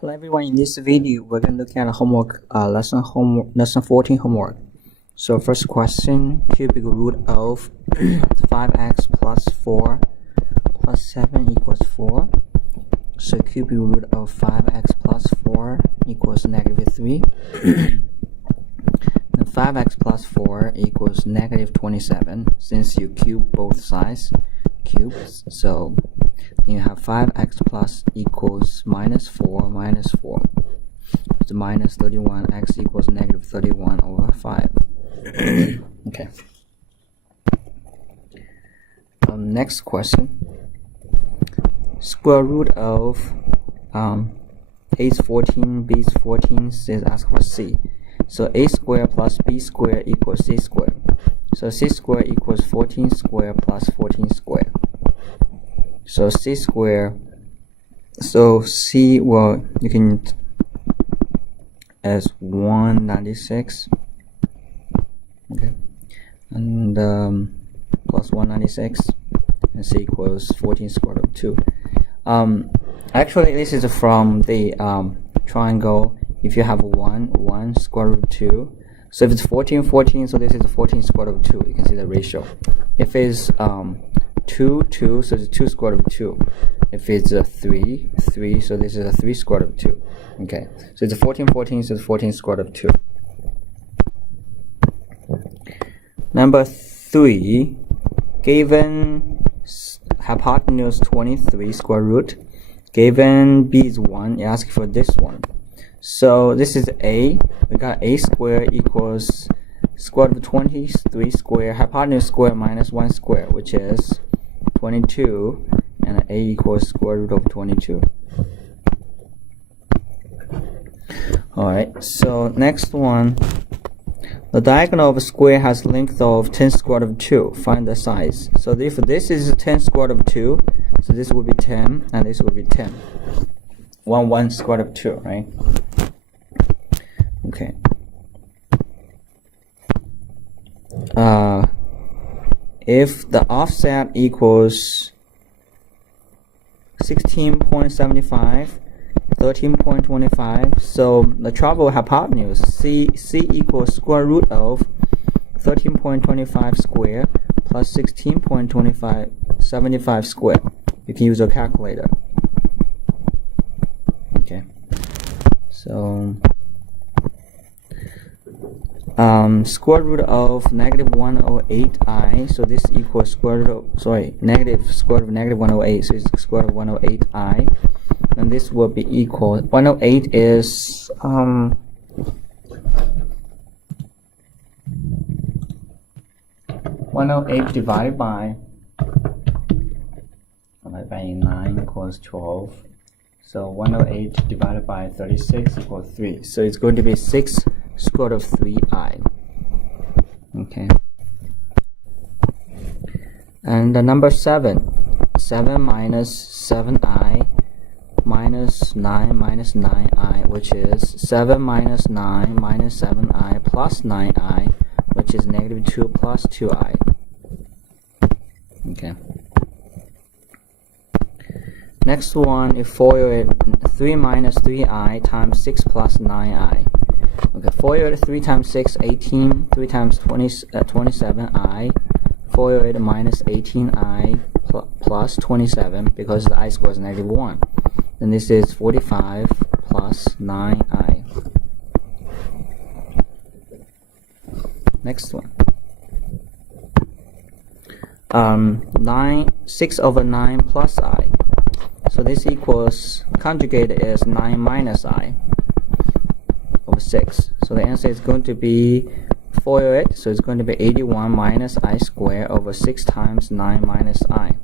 Hello everyone, in this video we're going to look at homework lesson 14 homework. So first question, cubic root of 5x plus 4 plus 7 equals 4. So cubic root of 5x plus 4 equals negative 3. And 5x plus 4 equals negative 27. Since you cube both sides, cubes, so you have 5x plus equals minus 4 minus 4. So minus 31, x equals negative 31 over 5. Okay. Next question. Square root of a is 14, b is 14, is asked for c. So a squared plus b squared equals c squared. So c squared equals 14 squared plus 14 squared. So c squared, so c, well, you can as 196, okay, and plus 196, and c equals 14 square root of 2. Actually, this is from the triangle. If you have 1 square root of 2, so if it's 14, 14, so this is 14 square root of 2. You can see the ratio. If it's 2, 2, so it's 2 square root of 2. If it's 3, 3, so this is a 3 square root of 2. Okay, so it's 14, 14, so it's 14 square root of 2. Number 3, given hypotenuse 23 square root, given b is 1, you ask for this one. So this is a, we got a squared equals square root of 23 square, hypotenuse square minus 1 square, which is 22, and a equals square root of 22. Alright, so next one. The diagonal of a square has length of 10 square root of 2. Find the size. So if this is 10 square root of 2, so this will be 10, and this will be 10. 1 square root of 2, right? Okay. If the offset equals 16.75, 13.25, so the travel hypotenuse c equals square root of 13.25 square plus 16.75 square. You can use a calculator. Okay. So square root of negative 108i, so this equals square root of, negative square root of negative 108, so it's square root of 108i, and this will be equal, 108 is 108 divided by 9 equals 12, so 108 divided by 36 equals 3, so it's going to be 6 square root of 3i. Okay. And the number 7 minus 7i minus 9 minus 9i, which is 7 minus 9 minus 7i plus 9i, which is negative 2 plus 2i. Okay. Next one, if FOIL it, 3 minus 3i times 6 plus 9i. Okay, FOIL it 3 times 6, 18, 3 times 27i, FOIL it minus 18i plus 27, because the I square is negative 1. Then this is 45 plus 9i. Next one. 6 over 9 plus I. So this equals, conjugate is 9 minus I over 6. So the answer is going to be, FOIL it, so it's going to be 81 minus I squared over 6 times 9 minus I.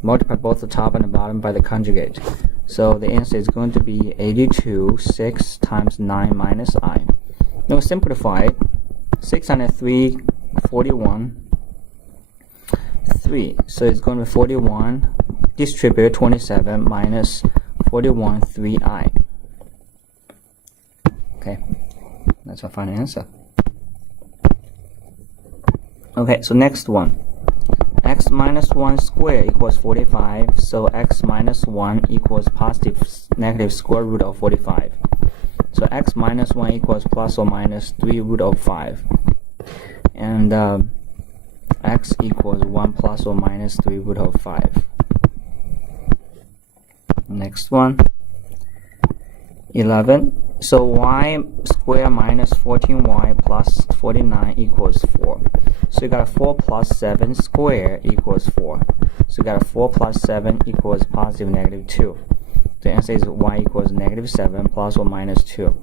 Multiply both the top and the bottom by the conjugate. So the answer is going to be 82, 6 times 9 minus I. Now simplify it. 6 and 3, 41, 3. So it's going to be 41, distribute 27 minus 41, 3i. Okay, that's our final answer. Okay, so next one. x minus 1 square equals 45, so x minus 1 equals negative square root of 45. So x minus 1 equals plus or minus 3 root of 5. And x equals 1 plus or minus 3 root of 5. Next one, 11. So y square minus 14y plus 49 equals 4. So you got 4 plus 7 square equals 4. So you got 4 plus 7 equals positive negative 2. The answer is y equals negative 7 plus or minus 2.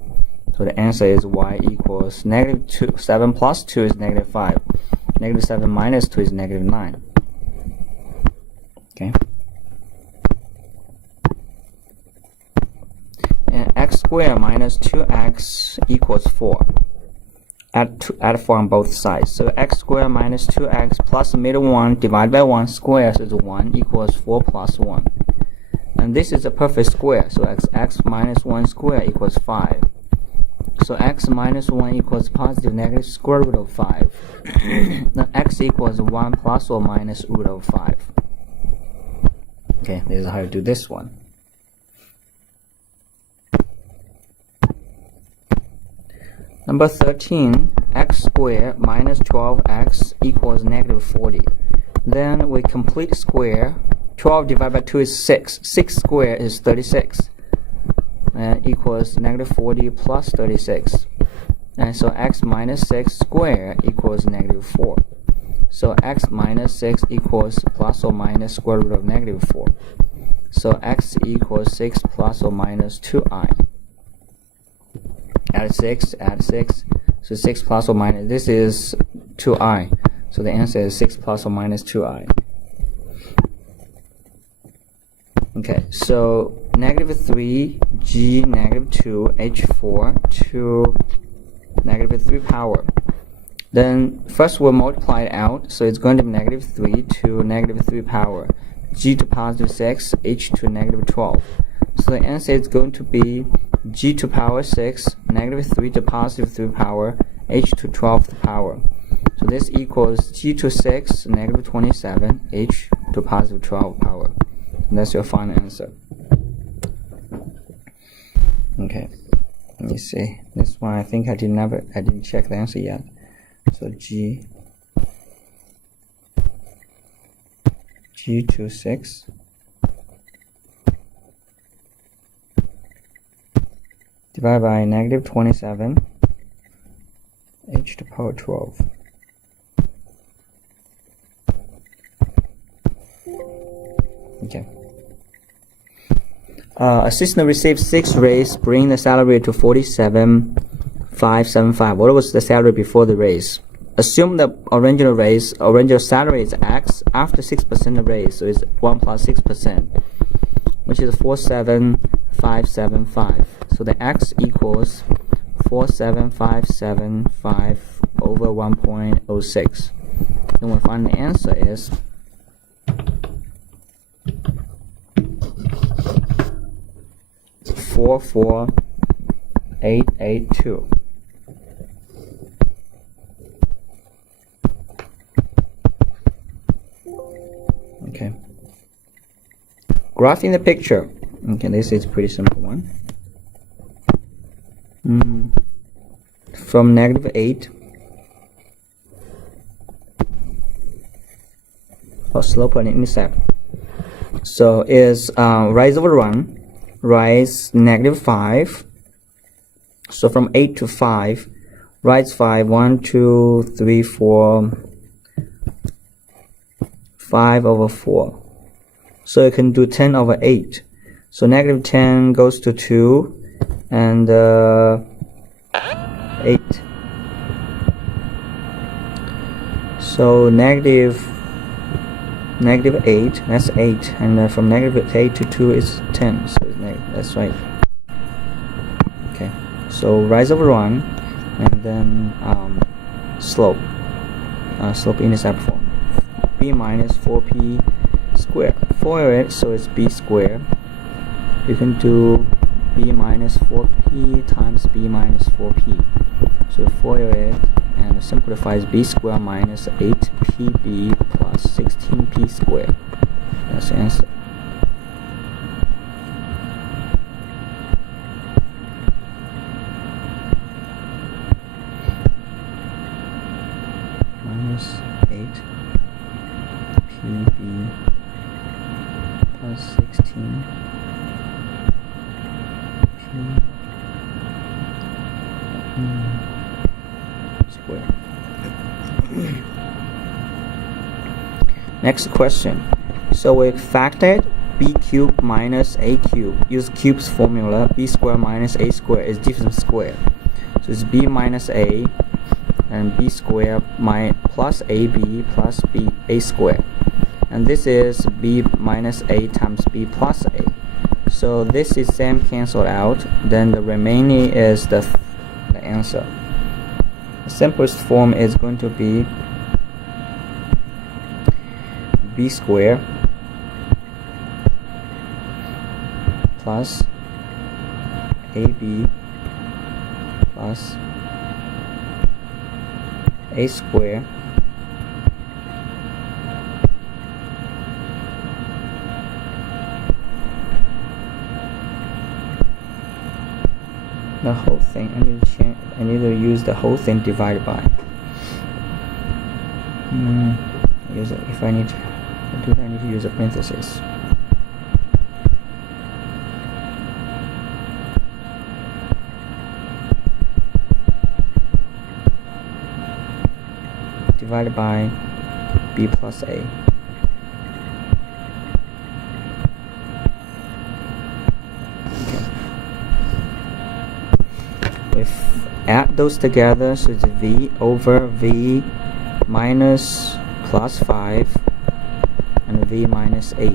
So the answer is y equals negative 2. 7 plus 2 is negative 5. Negative 7 minus 2 is negative 9. Okay. And x squared minus 2x equals 4. Add 4 on both sides. So x squared minus 2x plus the middle one divided by 1 squares is 1 equals 4 plus 1. And this is a perfect square. So x minus 1 square equals 5. So x minus 1 equals positive negative square root of 5. Now x equals 1 plus or minus root of 5. Okay, this is how you do this one. Number 13, x squared minus 12x equals negative 40. Then we complete square. 12 divided by 2 is 6. 6 squared is 36. Equals negative 40 plus 36. And so x minus 6 squared equals negative 4. So x minus 6 equals plus or minus square root of negative 4. So x equals 6 plus or minus 2i. Add 6, add 6. So 6 plus or minus, this is 2i. So the answer is 6 plus or minus 2i. Okay, so negative 3, g negative 2, h4 to negative 3 power. Then first we'll multiply it out. So it's going to be negative 3 to negative 3 power. G to positive 6, h to negative 12. So the answer is going to be g to power 6, negative 3 to positive 3 power, h to 12th power. So this equals g to 6, negative 27, h to positive 12 power. And that's your final answer. Okay, let me see. This one I think I didn't check the answer yet. So g to 6 divided by negative 27 h to power 12. Okay. Assistant received 6 raise, bring the salary to 47,575. What was the salary before the raise? Assume the original salary is X after 6% raise, so it's 1 plus 6%, which is 47,575. So the X equals 47,575 over 1.06. Then we find the answer is 44882. Okay. Graphing the picture. Okay, this is a pretty simple one. From negative 8, slope and intercept. So is rise over run. Rise negative 5. So from 8 to 5, rise 5, 1, 2, 3, 4, 5 over 4. So you can do 10 over 8. So negative 10 goes to 2 and 8. So negative 8, that's 8, and from negative 8 to 2 is 10, so that's right. Okay, so rise over run, and then slope intercept form. B minus 4p squared. For it, so it's b squared. You can do b minus 4p times b minus 4p. So for it and simplifies b squared minus 8pb plus plus 16p squared. That's the answer. Minus 8pb plus 16p squared. Next question. So we factored b cubed minus a cubed. Use cube's formula. B squared minus a squared is different square. So it's b minus a and b squared plus ab plus b a squared. And this is b minus a times b plus a. So this is same cancelled out. Then the remaining is the answer. The simplest form is going to be b squared plus ab plus a squared the whole thing. I need to use the whole thing divided by. If I need to do that, I need to use a parenthesis. Divided by b plus a. Add those together, so it's v over v minus plus 5 and v minus 8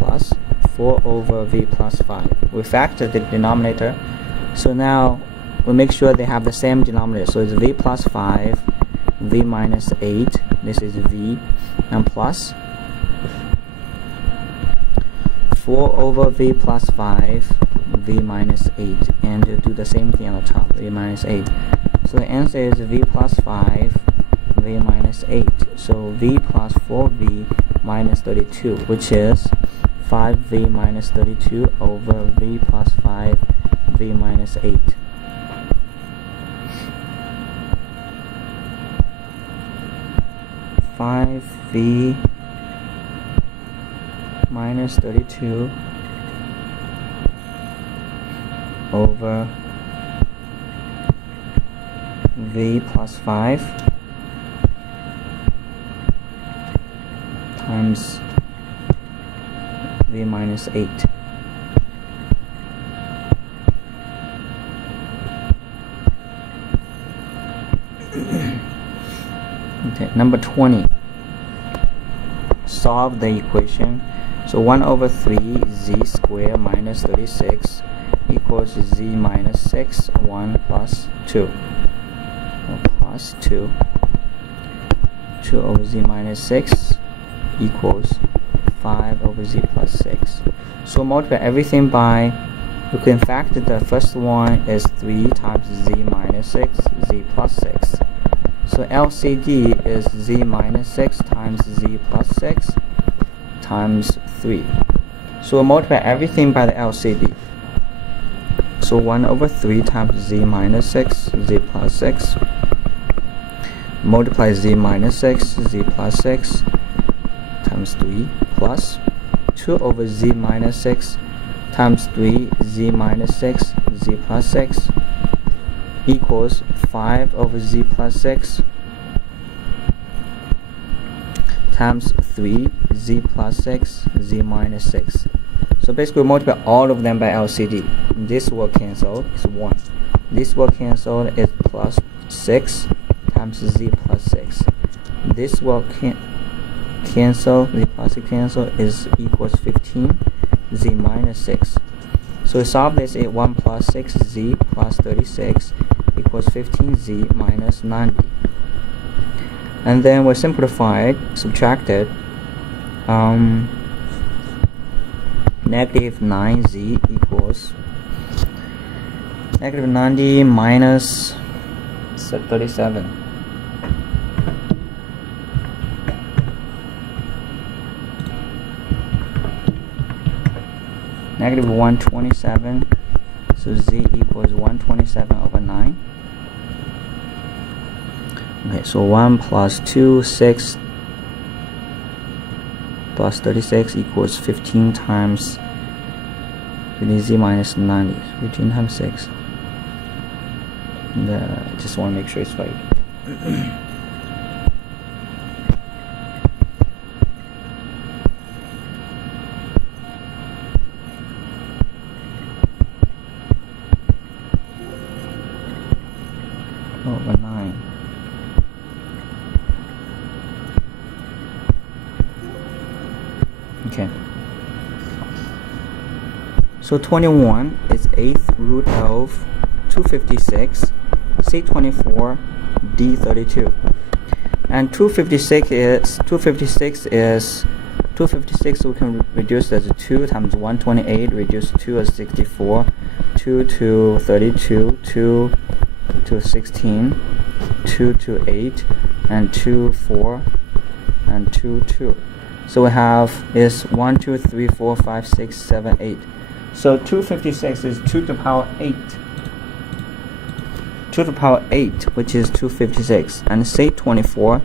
plus 4 over v plus 5. We factor the denominator, so now we make sure they have the same denominator. So it's v plus 5, v minus 8, this is v, and plus 4 over v plus 5, v minus 8, and do the same thing on the top, v minus 8. So the answer is v plus 5, v minus 8. So v plus 4v minus 32, which is 5v minus 32 over v plus 5, v minus 8. V minus 32 over v plus 5 times v minus 8. Okay, number 20. Solve the equation. So 1 over 3 z squared minus 36 equals z minus 6, 1 plus 2. Plus 2. 2 over z minus 6 equals 5 over z plus 6. So multiply everything by, you can factor the first one is 3 times z minus 6, z plus 6. So LCD is z minus 6 times z plus 6 times 3. So we'll multiply everything by the LCD. So 1 over 3 times z minus 6, z plus 6. Multiply z minus 6, z plus 6 times 3 plus 2 over z minus 6 times 3, z minus 6, z plus 6 equals 5 over z plus 6 times 3, z plus 6, z minus 6. So basically we multiply all of them by LCD. This will cancel, is 1. This will cancel, is plus 6 times z plus 6. This will cancel, z plus 6 cancel, is equals 15, z minus 6. So we solve this, is 1 plus 6z plus 36 equals 15z minus 90. And then we simplified, subtracted negative 9z equals negative 90 minus 37. negative 127. So z equals 127 over 9. Okay, so 1 plus 2, 6 plus 36 equals 15 times 50z minus 90. 15 times 6. And, I just want to make sure it's right. Over 9. Okay. So 21 is 8th root of 256, C24, D32. And 256 we can reduce as 2 times 128, reduce 2 as 64, 2 to 32, 2 to 16, 2 to 8, and 2, 4, and 2, 2. So we have is 1, 2, 3, 4, 5, 6, 7, 8. So 256 is 2 to the power 8. 2 to the power 8, which is 256, and C24,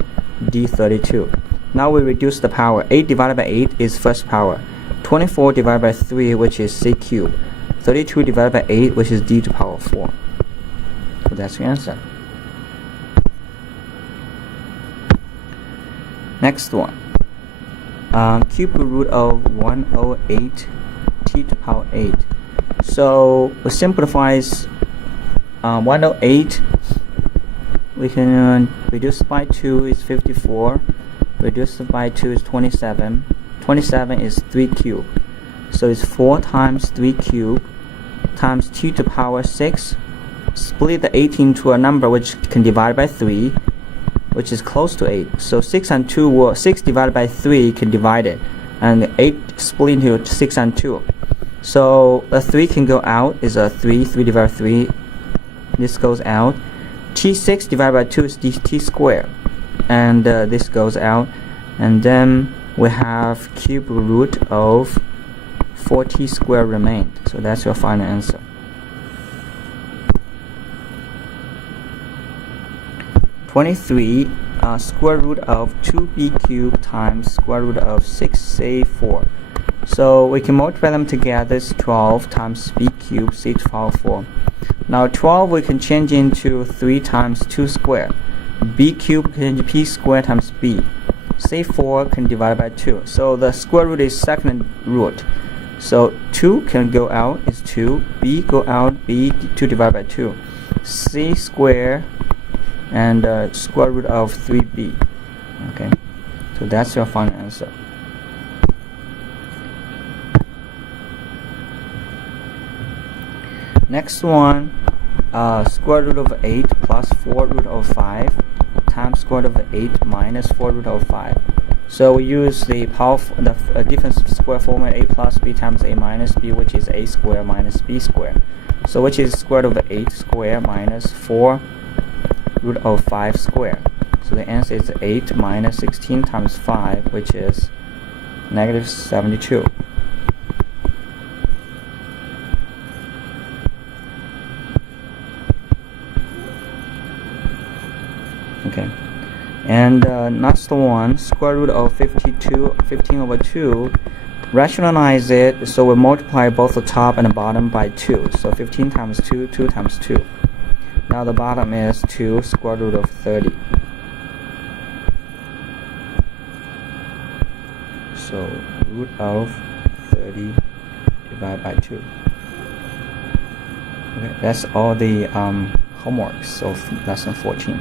D32. Now we reduce the power. 8 divided by 8 is first power. 24 divided by 3, which is C cubed. 32 divided by 8, which is D to the power 4. So that's the answer. Next one. Cube root of 108 t to the power 8. So we simplifies 108. We can reduce by 2 is 54. Reduce by 2 is 27. 27 is 3 cubed. So it's 4 times 3 cubed times t to the power 6. Split the 8 into a number which can divide by 3, which is close to 8. So 6 and 2 will 6 divided by 3 can divide it, and 8 split into 6 and 2. So a 3 can go out, is a 3 divided by 3. This goes out. T6 divided by 2 is t squared, and this goes out, and then we have cube root of 4t squared remained. So that's your final answer. Square root of 2b cubed times square root of 6c4. So we can multiply them together. It's 12 times b cubed c to the power 4. Now 12 we can change into 3 times 2 squared. B cubed can change p squared times b. C4 can divide by 2. So the square root is second root. So 2 can go out, is 2. B go out, b 2 divided by 2. C squared and square root of 3b. Okay, so that's your final answer. Next one, square root of 8 plus 4 root of 5 times square root of 8 minus 4 root of 5. So we use the difference square formula, a plus b times a minus b, which is a squared minus b squared. So which is square root of 8 squared minus 4 root of 5 squared. So the answer is 8 minus 16 times 5, which is negative 72. Okay, and next one, square root of 15 over 2. Rationalize it, so we multiply both the top and the bottom by 2. So 15 times 2, 2 times 2. Now the bottom is 2 square root of 30. So root of 30 divided by 2. Okay, that's all the homeworks of lesson 14.